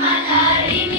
Malari, Malari.